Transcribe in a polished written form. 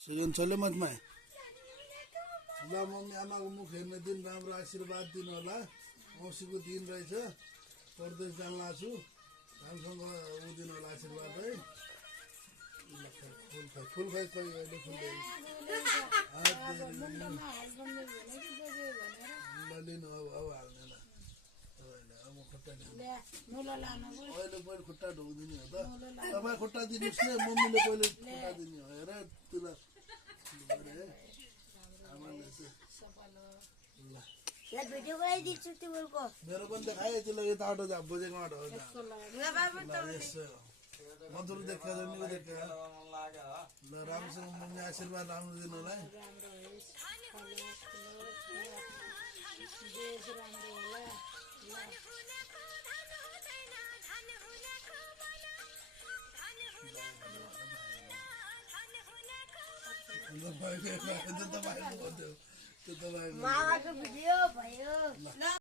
सुगन छोले मतमा ल मम्मी आमाको मुख हेर्ने दिन राम्रो आशीर्वाद दिनु होला औँसीको दिन रहेछ परदेश जान लाग्छु राम्रोसँग ऊ दिनु होला आशीर्वाद है फुल खाइ अहिले फुल लिनु अब हाल्दैन अब खुट्टा अहिले पहिले खुट्टा ढोकिदिने हो त तपाईँ खुट्टा दिनुहोस् न मम्मीले पहिले खुट्टा दिने हो हेर त्यसलाई मेरो पनि त खाए त्यसलाई यता आटो जा बोजेको आटो हो मधुर देखा जन्मेको देखा ल राम्रोसँग मम्मी आशीर्वाद राम्रो दिनु होला है